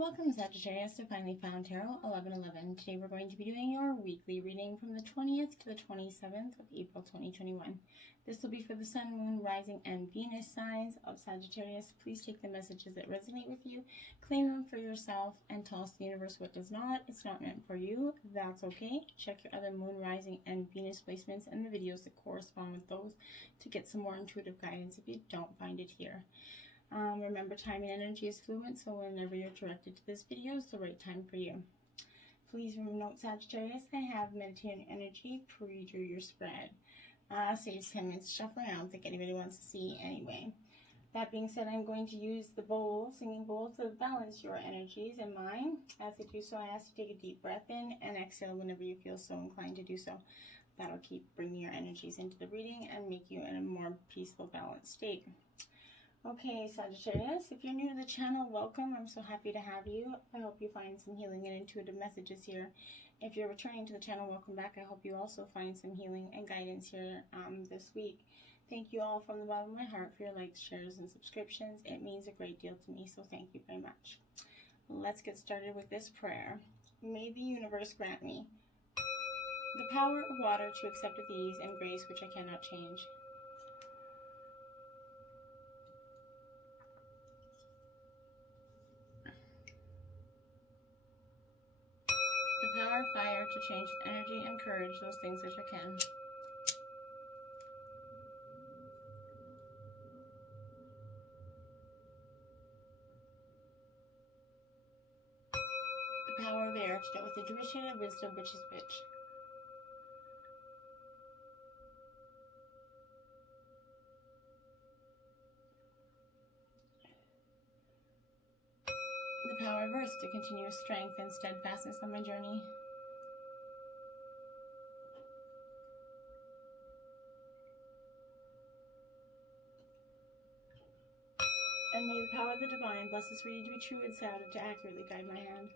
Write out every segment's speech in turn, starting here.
Welcome Sagittarius to Finally Found Tarot 1111. Today we're going to be doing your weekly reading from the 20th to the 27th of April 2021. This will be for the Sun, Moon, Rising, and Venus signs of Sagittarius. Please take the messages that resonate with you, claim them for yourself, and toss the universe what does not. It's not meant for you. That's okay. Check your other Moon, Rising, and Venus placements and the videos that correspond with those to get some more intuitive guidance if you don't find it here. Remember, time and energy is fluid, so whenever you're directed to this video is the right time for you. Please note, Sagittarius, I have meditating energy pre-drew your spread. Saves 10 minutes to shuffle. I don't think anybody wants to see anyway. That being said, I'm going to use the bowl, singing bowl, to balance your energies and mine. As I do so, I ask you to take a deep breath in and exhale whenever you feel so inclined to do so. That'll keep bringing your energies into the reading and make you in a more peaceful, balanced state. Okay, Sagittarius, if you're new to the channel, welcome. I'm so happy to have you. I hope you find some healing and intuitive messages here. If you're returning to the channel, welcome back. I hope you also find some healing and guidance here this week. Thank you all from the bottom of my heart for your likes, shares, and subscriptions. It means a great deal to me, so thank you very much. Let's get started with this prayer. May the universe grant me the power of water to accept with ease and grace which I cannot change. The power of fire to change with energy and courage those things which I can. The power of air to know with intuition and wisdom which is which. The power of earth to continue with strength and steadfastness on my journey. And may the power of the divine bless this reading to be true and sound and to accurately guide my hand.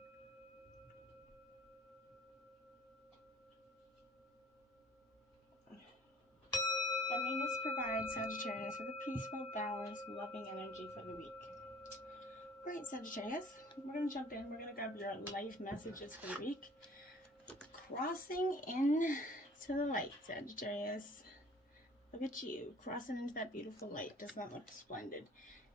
And may this provide Sagittarius with a peaceful, balanced, loving energy for the week. Alright, Sagittarius, we're going to jump in. We're going to grab your life messages for the week. Crossing in to the light, Sagittarius. Look at you, crossing into that beautiful light. Doesn't that look splendid?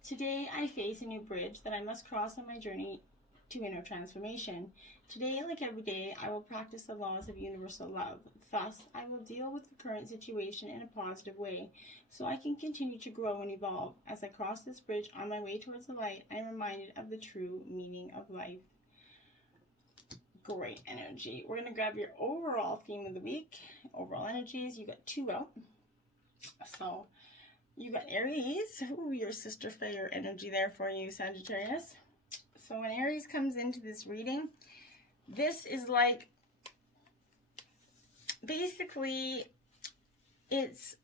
Today, I face a new bridge that I must cross on my journey to inner transformation. Today, like every day, I will practice the laws of universal love. Thus, I will deal with the current situation in a positive way, so I can continue to grow and evolve. As I cross this bridge on my way towards the light, I am reminded of the true meaning of life. Great energy. We're going to grab your overall theme of the week. Overall energies. You got two out. So, you got Aries. Ooh, your sister fire energy there for you, Sagittarius. So when Aries comes into this reading, this is like, basically, it's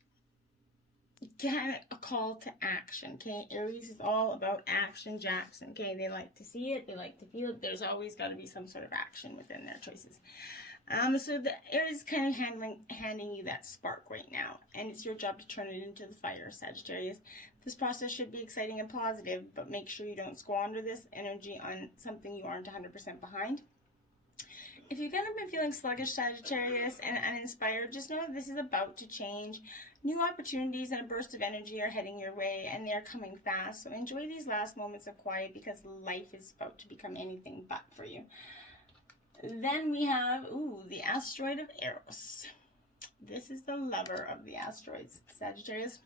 kind of a call to action, okay? Aries is all about action, Jackson, okay? They like to see it, they like to feel it. There's always got to be some sort of action within their choices. So the Aries is kind of handing you that spark right now, and it's your job to turn it into the fire, Sagittarius. This process should be exciting and positive, but make sure you don't squander this energy on something you aren't 100% behind. If you've kind of been feeling sluggish, Sagittarius, and uninspired, just know that this is about to change. New opportunities and a burst of energy are heading your way, and they're coming fast. So enjoy these last moments of quiet, because life is about to become anything but for you. Then we have, the asteroid of Eros. This is the lover of the asteroids, Sagittarius.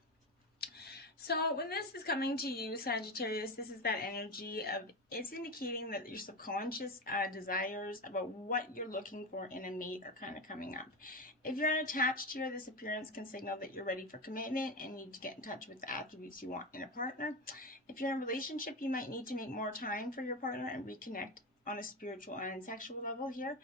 So when this is coming to you, Sagittarius, this is that energy of, it's indicating that your subconscious desires about what you're looking for in a mate are kind of coming up. If you're unattached here, this appearance can signal that you're ready for commitment and need to get in touch with the attributes you want in a partner. If you're in a relationship, you might need to make more time for your partner and reconnect on a spiritual and sexual level here.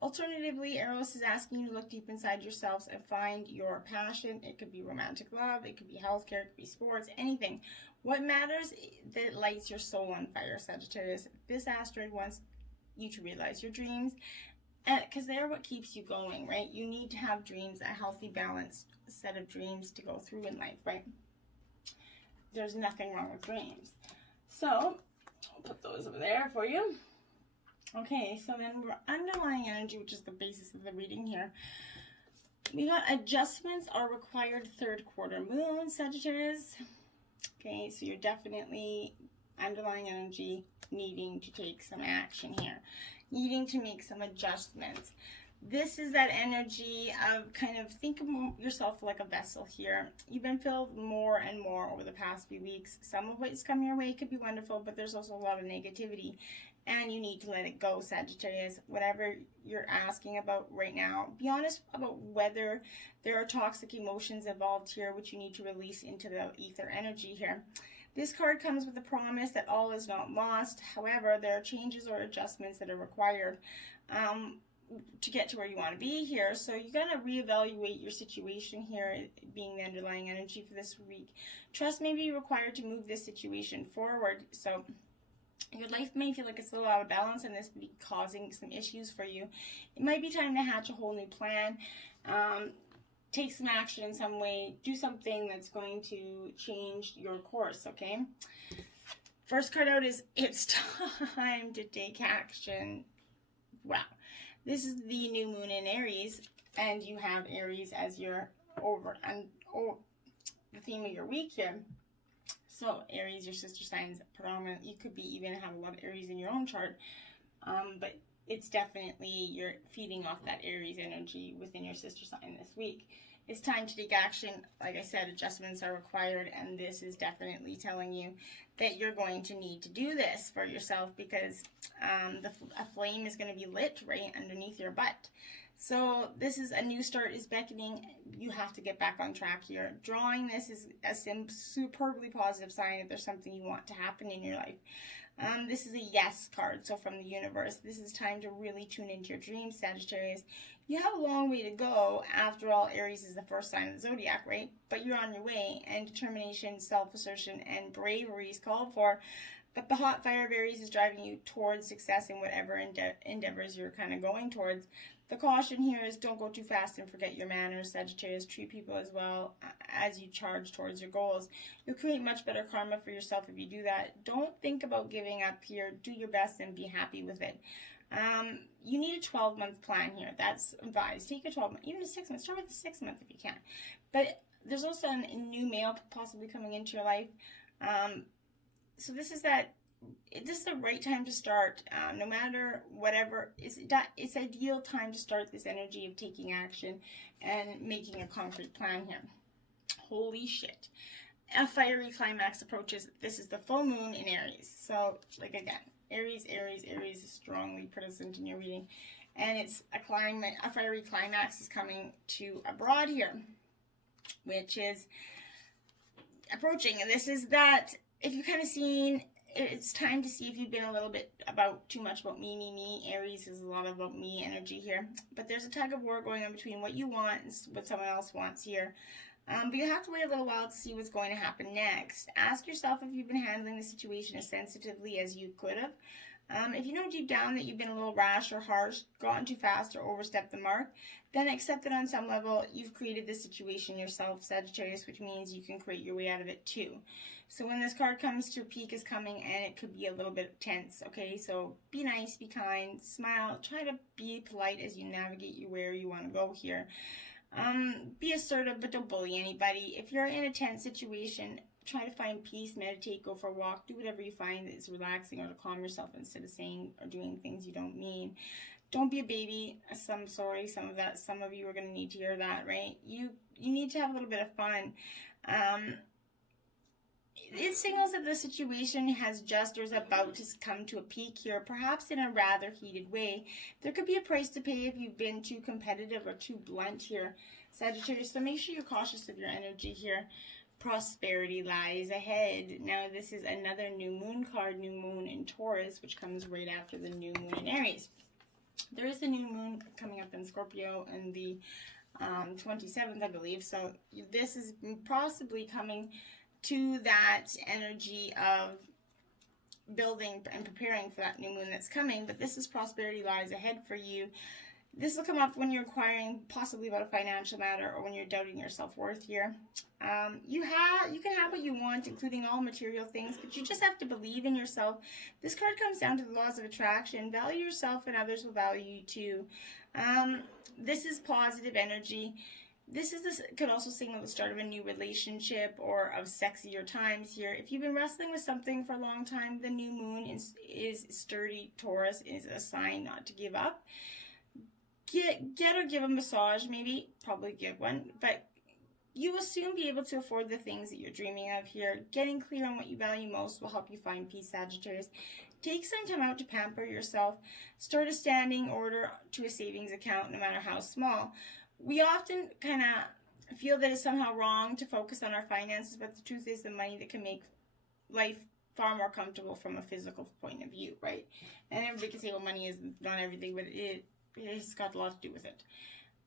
Alternatively, Eros is asking you to look deep inside yourselves and find your passion. It could be romantic love, it could be healthcare, it could be sports, anything. What matters that lights your soul on fire, Sagittarius. This asteroid wants you to realize your dreams, because they're what keeps you going, right? You need to have dreams, a healthy, balanced set of dreams to go through in life, right? There's nothing wrong with dreams. So, I'll put those over there for you. Okay, so then we're underlying energy, which is the basis of the reading here. We got adjustments are required third quarter moon, Sagittarius. Okay, so you're definitely underlying energy needing to take some action here, needing to make some adjustments. This is that energy of kind of think of yourself like a vessel here. You've been filled more and more over the past few weeks. Some of what's come your way could be wonderful, but there's also a lot of negativity, and you need to let it go, Sagittarius. Whatever you're asking about right now, be honest about whether there are toxic emotions involved here, which you need to release into the ether energy here. This card comes with a promise that all is not lost. However, there are changes or adjustments that are required to get to where you want to be here. So you got to reevaluate your situation here, being the underlying energy for this week. Trust may be required to move this situation forward. So your life may feel like it's a little out of balance, and this may be causing some issues for you. It might be time to hatch a whole new plan. Take some action in some way. Do something that's going to change your course, okay? First card out is it's time to take action. Wow. This is the new moon in Aries, and you have Aries as your the theme of your week here. So Aries, your sister signs, predominant. You could be even have a lot of Aries in your own chart, but it's definitely you're feeding off that Aries energy within your sister sign this week. It's time to take action. Like I said, adjustments are required, and this is definitely telling you that you're going to need to do this for yourself, because a flame is going to be lit right underneath your butt. So this is a new start is beckoning. You have to get back on track here. Drawing this is a superbly positive sign that there's something you want to happen in your life. This is a yes card, so from the universe. This is time to really tune into your dreams, Sagittarius. You have a long way to go. After all, Aries is the first sign of the zodiac, right? But you're on your way, and determination, self-assertion, and bravery is called for. But the hot fire of Aries is driving you towards success in whatever endeavors you're kind of going towards. The caution here is don't go too fast and forget your manners, Sagittarius. Treat people as well as you charge towards your goals. You'll create much better karma for yourself if you do that. Don't think about giving up here. Do your best and be happy with it. You need a 12-month plan here. That's advised. Take a 12-month, even a 6 month. Start with a 6 month if you can. But there's also a new male possibly coming into your life. So this is the right time to start. No matter whatever, it's ideal time to start this energy of taking action and making a concrete plan here. Holy shit. A fiery climax approaches. This is the full moon in Aries. So, like again, Aries is strongly present in your reading. And it's a fiery climax is coming to abroad here, which is approaching. And this is that, if you've kind of seen, it's time to see if you've been a little bit too much about me. Aries is a lot about me energy here. But there's a tug of war going on between what you want and what someone else wants here. But you have to wait a little while to see what's going to happen next. Ask yourself if you've been handling the situation as sensitively as you could have. If you know deep down that you've been a little rash or harsh, gone too fast or overstepped the mark, then accept that on some level you've created this situation yourself, Sagittarius, which means you can create your way out of it too. So when this card comes to a peak is coming, and it could be a little bit tense, okay? So be nice, be kind, smile, try to be polite as you navigate where you want to go here. Be assertive, but don't bully anybody. If you're in a tense situation, try to find peace, meditate, go for a walk, do whatever you find that is relaxing or to calm yourself instead of saying or doing things you don't mean. Don't be a baby. Some of you are going to need to hear that, right? You need to have a little bit of fun. It signals that the situation has just or is about to come to a peak here, perhaps in a rather heated way. There could be a price to pay if you've been too competitive or too blunt here, Sagittarius. So make sure you're cautious of your energy here. Prosperity lies ahead. Now, this is another new moon card, new moon in Taurus, which comes right after the new moon in Aries. There is a new moon coming up in Scorpio in the 27th, I believe. So this is possibly coming to that energy of building and preparing for that new moon that's coming. But this is prosperity lies ahead for you. This will come up when you're inquiring possibly about a financial matter or when you're doubting your self-worth here. You can have what you want, including all material things, but you just have to believe in yourself. This card comes down to the laws of attraction. Value yourself and others will value you too. This is positive energy. This could also signal the start of a new relationship or of sexier times here. If you've been wrestling with something for a long time, the new moon is sturdy. Taurus is a sign not to give up. Get or give a massage, maybe, probably give one, but you will soon be able to afford the things that you're dreaming of here. Getting clear on what you value most will help you find peace, Sagittarius. Take some time out to pamper yourself. Start a standing order to a savings account, no matter how small. We often kind of feel that it's somehow wrong to focus on our finances, but the truth is the money that can make life far more comfortable from a physical point of view, right? And everybody can say, well, money is not everything, but it's got a lot to do with it.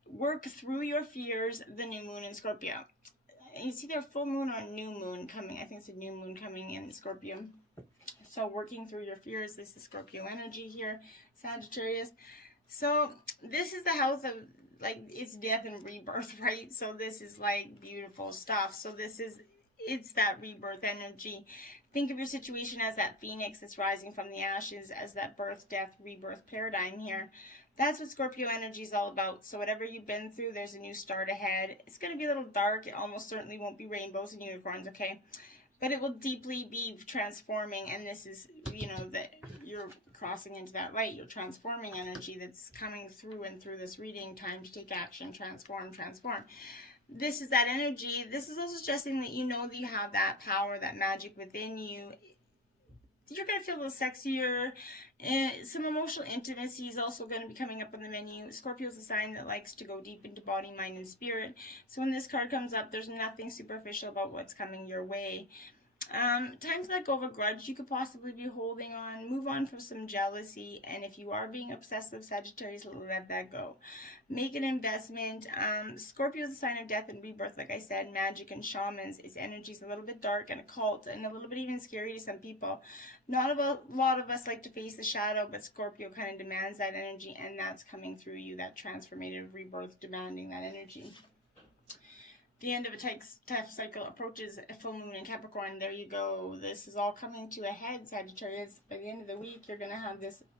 Work through your fears, the new moon in Scorpio. You see there full moon or new moon coming. I think it's a new moon coming in Scorpio. So working through your fears, this is Scorpio energy here, Sagittarius. So this is the house of, like, it's death and rebirth, right? So this is like beautiful stuff. So it's that rebirth energy. Think of your situation as that phoenix that's rising from the ashes, as that birth, death, rebirth paradigm here. That's what Scorpio energy is all about. So whatever you've been through, there's a new start ahead. It's going to be a little dark. It almost certainly won't be rainbows and unicorns, okay? But it will deeply be transforming, and this is, you know, that you're crossing into that light. You're transforming energy that's coming through and through this reading. Time to take action, transform, transform. This is that energy. This is also suggesting that you know that you have that power, that magic within you. You're going to feel a little sexier. Some emotional intimacy is also going to be coming up on the menu. Scorpio is a sign that likes to go deep into body, mind, and spirit. So when this card comes up, there's nothing superficial about what's coming your way. Time to let go of a grudge you could possibly be holding on. Move on from some jealousy. And if you are being obsessive, Sagittarius, let that go. Make an investment. Scorpio is a sign of death and rebirth, like I said. Magic and shamans. Its energy is a little bit dark and occult and a little bit even scary to some people. Not a lot of us like to face the shadow, but Scorpio kind of demands that energy, and that's coming through you, that transformative rebirth demanding that energy. The end of a tough cycle approaches a full moon in Capricorn. There you go. This is all coming to a head, Sagittarius. By the end of the week, you're going to have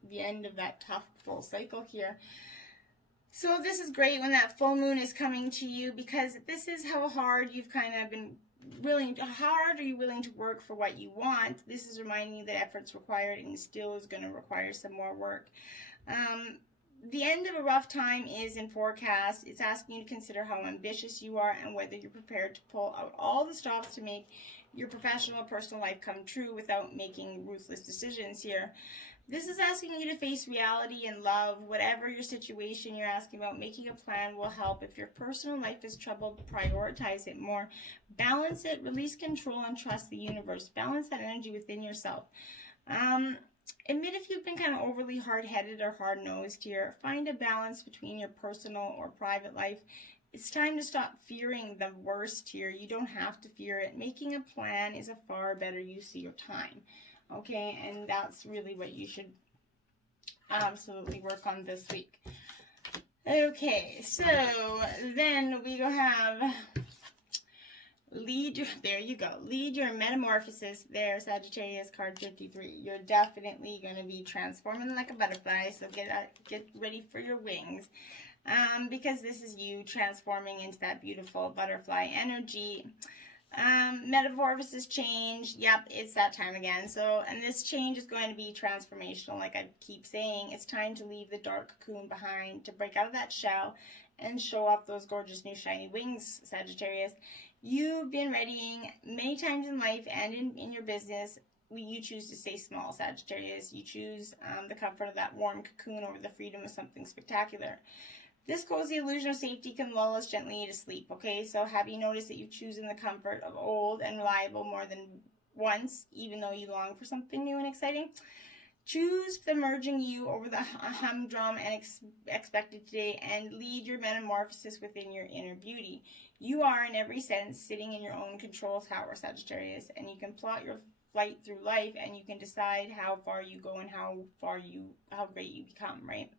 the end of that tough full cycle here. So this is great when that full moon is coming to you, because this is how hard you've kind of been hard are you willing to work for what you want. This is reminding you that effort's required and still is going to require some more work. The end of a rough time is in forecast. It's asking you to consider how ambitious you are and whether you're prepared to pull out all the stops to make your professional or personal life come true without making ruthless decisions here. This is asking you to face reality and love. Whatever your situation you're asking about, making a plan will help. If your personal life is troubled, prioritize it more. Balance it, release control, and trust the universe. Balance that energy within yourself. Admit if you've been kind of overly hard-headed or hard-nosed here. Find a balance between your personal or private life. It's time to stop fearing the worst here. You don't have to fear it. Making a plan is a far better use of your time. Okay, and that's really what you should absolutely work on this week. Okay, so then we go have there you go. Lead your metamorphosis there, Sagittarius, card 53. You're definitely going to be transforming like a butterfly, so get ready for your wings. Because this is you transforming into that beautiful butterfly energy. Metamorphosis change. Yep, it's that time again. So, and this change is going to be transformational. Like I keep saying, it's time to leave the dark cocoon behind, to break out of that shell and show off those gorgeous new shiny wings, Sagittarius. You've been readying many times in life and in your business. You choose to stay small, Sagittarius. You choose the comfort of that warm cocoon over the freedom of something spectacular. This cozy illusion of safety can lull us gently to sleep, okay? So have you noticed that you've chosen the comfort of old and reliable more than once, even though you long for something new and exciting? Choose the merging you over the humdrum and expected today, and lead your metamorphosis within your inner beauty. You are, in every sense, sitting in your own control tower, Sagittarius, and you can plot your flight through life, and you can decide how far you go and how great you become, right?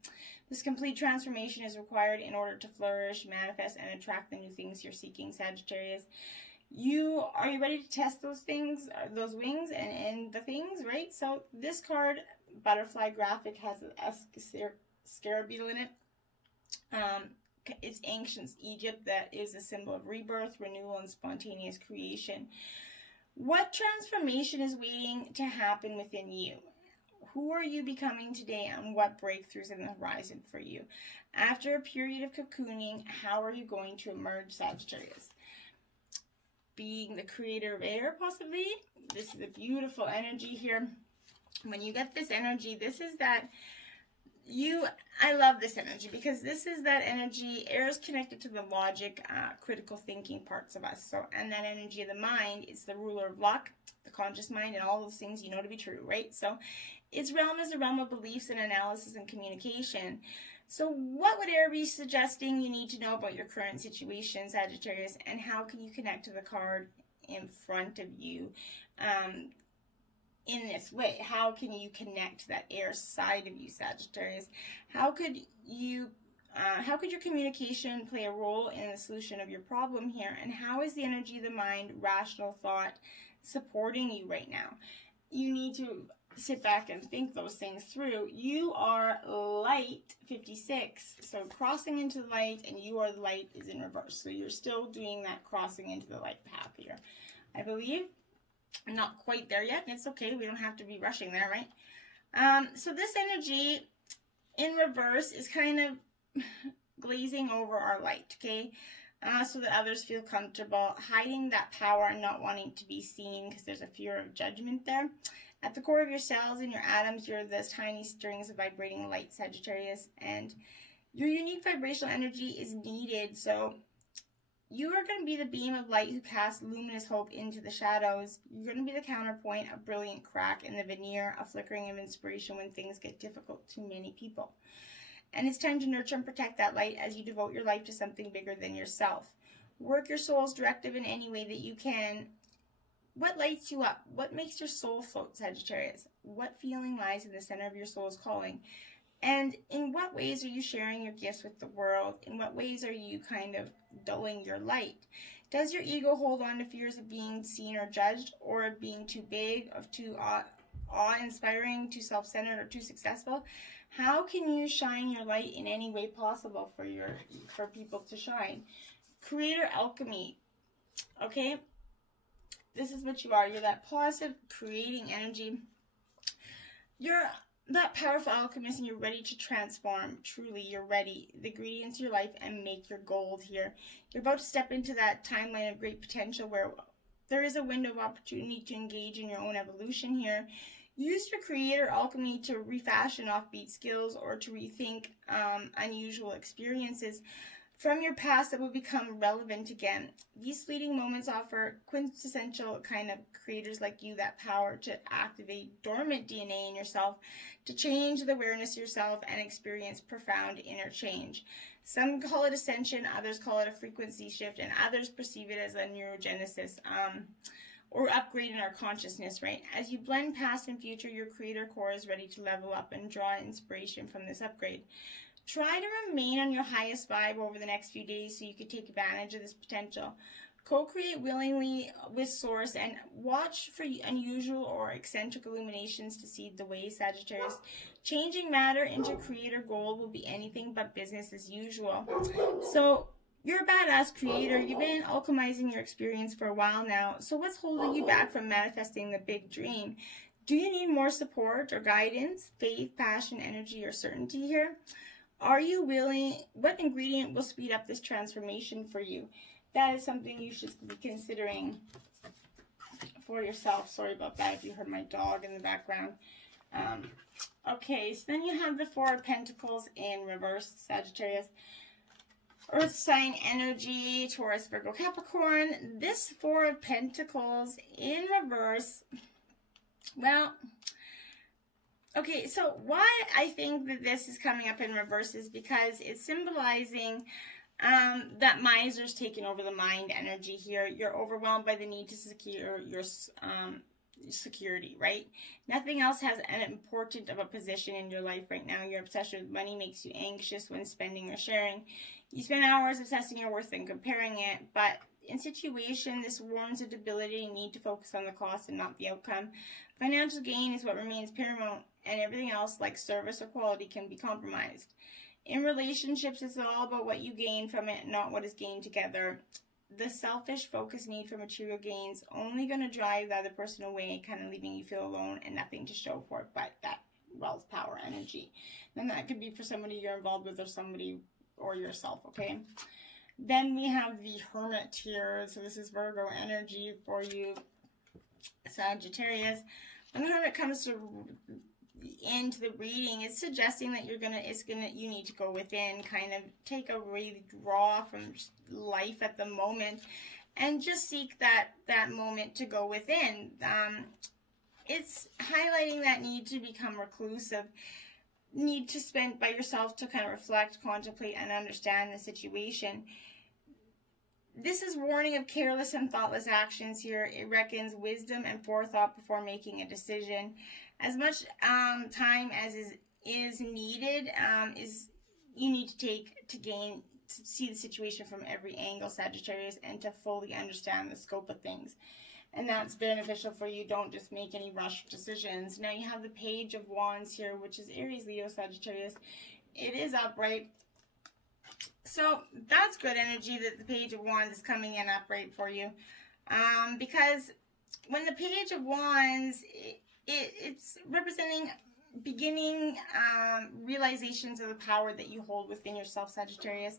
This complete transformation is required in order to flourish, manifest, and attract the new things you're seeking, Sagittarius. Are you ready to test those things, those wings and the things, right? So this card, butterfly graphic, has a scarab beetle in it. It's ancient Egypt. That is a symbol of rebirth, renewal, and spontaneous creation. What transformation is waiting to happen within you? Who are you becoming today, and what breakthroughs in the horizon for you? After a period of cocooning, how are you going to emerge, Sagittarius? Being the creator of air, possibly. This is a beautiful energy here. When you get this energy, this is that I love this energy, because this is that energy. Air is connected to the logic, critical thinking parts of us. So, and that energy of the mind is the ruler of luck, the conscious mind, and all those things you know to be true, right? So its realm is a realm of beliefs and analysis and communication. So what would air be suggesting you need to know about your current situation, Sagittarius, and how can you connect to the card in front of you in this way? How can you connect to that air side of you, Sagittarius? How could your communication play a role in the solution of your problem here? And how is the energy of the mind, rational thought, supporting you right now? You need to sit back and think those things through. You are light 56, so crossing into the light, and you are the light is in reverse. So you're still doing that crossing into the light path here, I believe. I'm not quite there yet, and it's okay. We don't have to be rushing there, right? So this energy in reverse is kind of glazing over our light, okay? So that others feel comfortable, hiding that power and not wanting to be seen because there's a fear of judgment there. At the core of your cells and your atoms, you're those tiny strings of vibrating light, Sagittarius, and your unique vibrational energy is needed. So you are going to be the beam of light who casts luminous hope into the shadows. You're going to be the counterpoint, a brilliant crack in the veneer, a flickering of inspiration when things get difficult to many people. And it's time to nurture and protect that light as you devote your life to something bigger than yourself. Work your soul's directive in any way that you can. What lights you up? What makes your soul float, Sagittarius? What feeling lies in the center of your soul's calling? And in what ways are you sharing your gifts with the world? In what ways are you kind of dulling your light? Does your ego hold on to fears of being seen or judged, or of being too big, of too awe-inspiring, too self-centered, or too successful? How can you shine your light in any way possible for people to shine? Creator alchemy, okay? This is what you are. You're that positive, creating energy. You're that powerful alchemist, and you're ready to transform. Truly, you're ready. The ingredients of your life and make your gold here. You're about to step into that timeline of great potential where there is a window of opportunity to engage in your own evolution here. Use your creator alchemy to refashion offbeat skills or to rethink unusual experiences from your past that will become relevant again. These fleeting moments offer quintessential kind of creators like you that power to activate dormant DNA in yourself, to change the awareness of yourself and experience profound inner change. Some call it ascension, others call it a frequency shift, and others perceive it as a neurogenesis or upgrade in our consciousness, right? As you blend past and future, your creator core is ready to level up and draw inspiration from this upgrade. Try to remain on your highest vibe over the next few days so you can take advantage of this potential. Co-create willingly with Source and watch for unusual or eccentric illuminations to seed the way, Sagittarius. Changing matter into creator gold will be anything but business as usual. So you're a badass creator. You've been alchemizing your experience for a while now. So what's holding you back from manifesting the big dream? Do you need more support or guidance, faith, passion, energy, or certainty here? Are you willing? What ingredient will speed up this transformation for you? That is something you should be considering for yourself. Sorry about that if you heard my dog in the background. Okay, so then you have the Four of Pentacles in reverse, Sagittarius. Earth sign energy, Taurus, Virgo, Capricorn. This Four of Pentacles in reverse, well, okay, so why I think that this is coming up in reverse is because it's symbolizing that miser's taken over the mind energy here. You're overwhelmed by the need to secure security, right? Nothing else has an important of a position in your life right now. Your obsession with money makes you anxious when spending or sharing. You spend hours assessing your worth and comparing it, but in situation, this warns a debility and need to focus on the cost and not the outcome. Financial gain is what remains paramount, and everything else, like service or quality, can be compromised. In relationships, it's all about what you gain from it, not what is gained together. The selfish focus need for material gains only going to drive the other person away, kind of leaving you feel alone and nothing to show for it but that wealth, power, energy. And that could be for somebody you're involved with or somebody or yourself, okay? Then we have the Hermit here. So this is Virgo energy for you, Sagittarius. When the Hermit comes to into the reading, it's suggesting that you need to go within, kind of take a withdraw from life at the moment and just seek that moment to go within. It's highlighting that need to become reclusive, need to spend by yourself to kind of reflect, contemplate, and understand the situation. This is warning of careless and thoughtless actions here. It reckons wisdom and forethought before making a decision. As much time as is needed you need to take to see the situation from every angle, Sagittarius, and to fully understand the scope of things. And that's beneficial for you. Don't just make any rush decisions. Now you have the Page of Wands here, which is Aries, Leo, Sagittarius. It is upright. So that's good energy that the Page of Wands is coming in upright for you. Because when the Page of Wands, it's representing beginning realizations of the power that you hold within yourself, Sagittarius.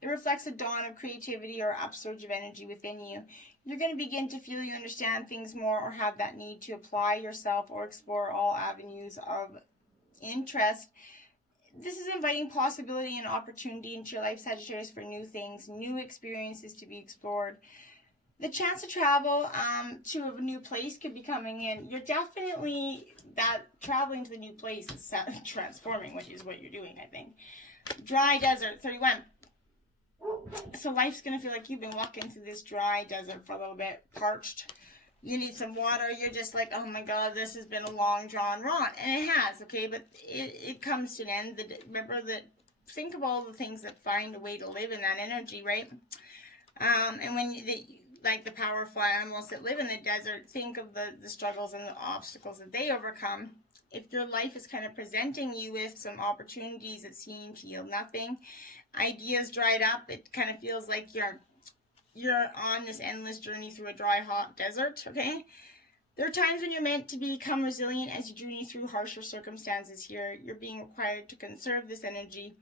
It reflects a dawn of creativity or upsurge of energy within you. You're going to begin to feel you understand things more or have that need to apply yourself or explore all avenues of interest. This is inviting possibility and opportunity into your life, Sagittarius, for new things, new experiences to be explored. The chance to travel to a new place could be coming in. You're definitely, that traveling to the new place is transforming, which is what you're doing, I think. Dry desert, 31. So life's going to feel like you've been walking through this dry desert for a little bit, parched. You need some water. You're just like, oh my God, this has been a long drawn run. And it has, okay? But it comes to an end. Remember that, think of all the things that find a way to live in that energy, right? And when like the powerful animals that live in the desert, think of the struggles and the obstacles that they overcome. If your life is kind of presenting you with some opportunities that seem to yield nothing, ideas dried up, it kind of feels like you're on this endless journey through a dry, hot desert, okay? There are times when you're meant to become resilient as you journey through harsher circumstances here. You're being required to conserve this energy.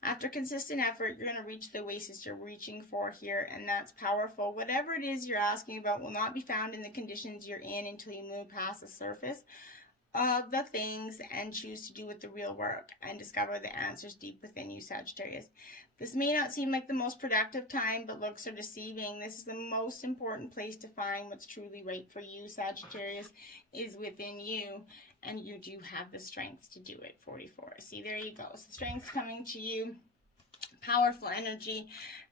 After consistent effort, you're going to reach the oasis you're reaching for here, and that's powerful. Whatever it is you're asking about will not be found in the conditions you're in until you move past the surface of the things and choose to do with the real work and discover the answers deep within you, Sagittarius. This may not seem like the most productive time, but looks are deceiving. This is the most important place to find what's truly right for you, Sagittarius, is within you, and you do have the strength to do it, 44. See, there you go. So strength's coming to you, powerful energy,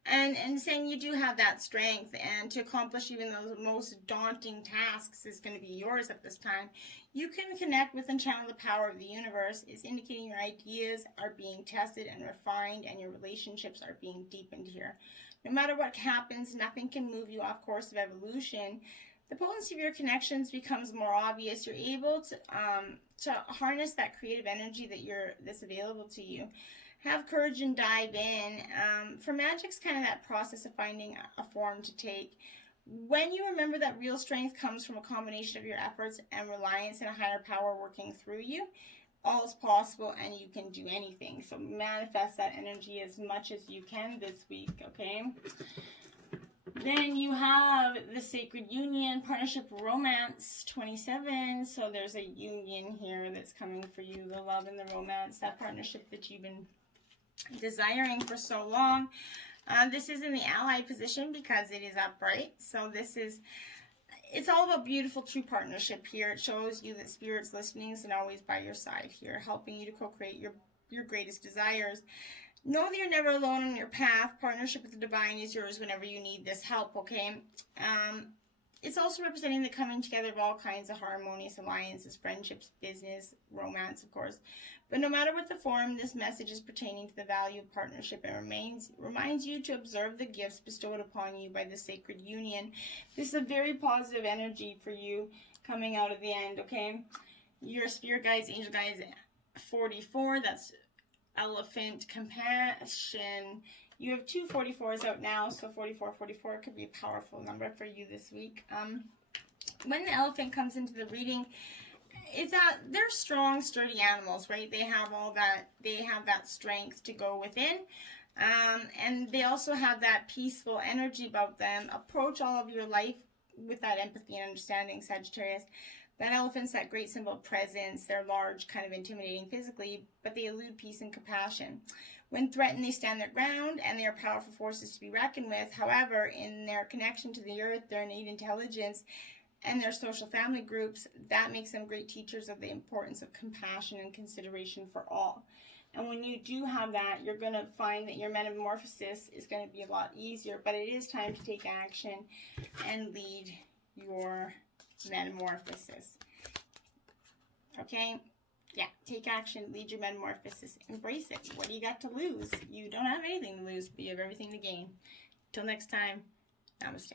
and saying you do have that strength, and to accomplish even those most daunting tasks is going to be yours at this time. You can connect with and channel the power of the universe. Is indicating your ideas are being tested and refined, and your relationships are being deepened here. No matter what happens, nothing can move you off course of evolution. The potency of your connections becomes more obvious. You're able to harness that creative energy that's available to you. Have courage and dive in. For magic's kind of that process of finding a form to take. When you remember that real strength comes from a combination of your efforts and reliance in a higher power working through you, all is possible and you can do anything. So manifest that energy as much as you can this week, okay? Then you have the Sacred Union, Partnership, Romance, 27. So there's a union here that's coming for you, the love and the romance, that partnership that you've been desiring for so long. This is in the ally position because it is upright. So it's all about beautiful, true partnership here. It shows you that Spirit's listening and always by your side here, helping you to co-create your greatest desires. Know that you're never alone on your path. Partnership with the divine is yours whenever you need this help, okay? It's also representing the coming together of all kinds of harmonious alliances, friendships, business, romance, of course. But no matter what the form, this message is pertaining to the value of partnership and reminds you to observe the gifts bestowed upon you by the sacred union. This is a very positive energy for you coming out of the end, okay? Your spirit guides, angel guides, 44, that's elephant, compassion. You have two 44s out now, so 44 could be a powerful number for you this week. When the elephant comes into the reading, it's that they're strong, sturdy animals, right? They have that strength to go within. And they also have that peaceful energy about them. Approach all of your life with that empathy and understanding, Sagittarius. That elephant's that great symbol of presence. They're large, kind of intimidating physically, but they elude peace and compassion. When threatened, they stand their ground, and they are powerful forces to be reckoned with. However, in their connection to the earth, their innate intelligence, and their social family groups, that makes them great teachers of the importance of compassion and consideration for all. And when you do have that, you're going to find that your metamorphosis is going to be a lot easier, but it is time to take action and lead your metamorphosis. Okay? Yeah, take action, lead your metamorphosis, embrace it. What do you got to lose? You don't have anything to lose, but you have everything to gain. Till next time, namaste.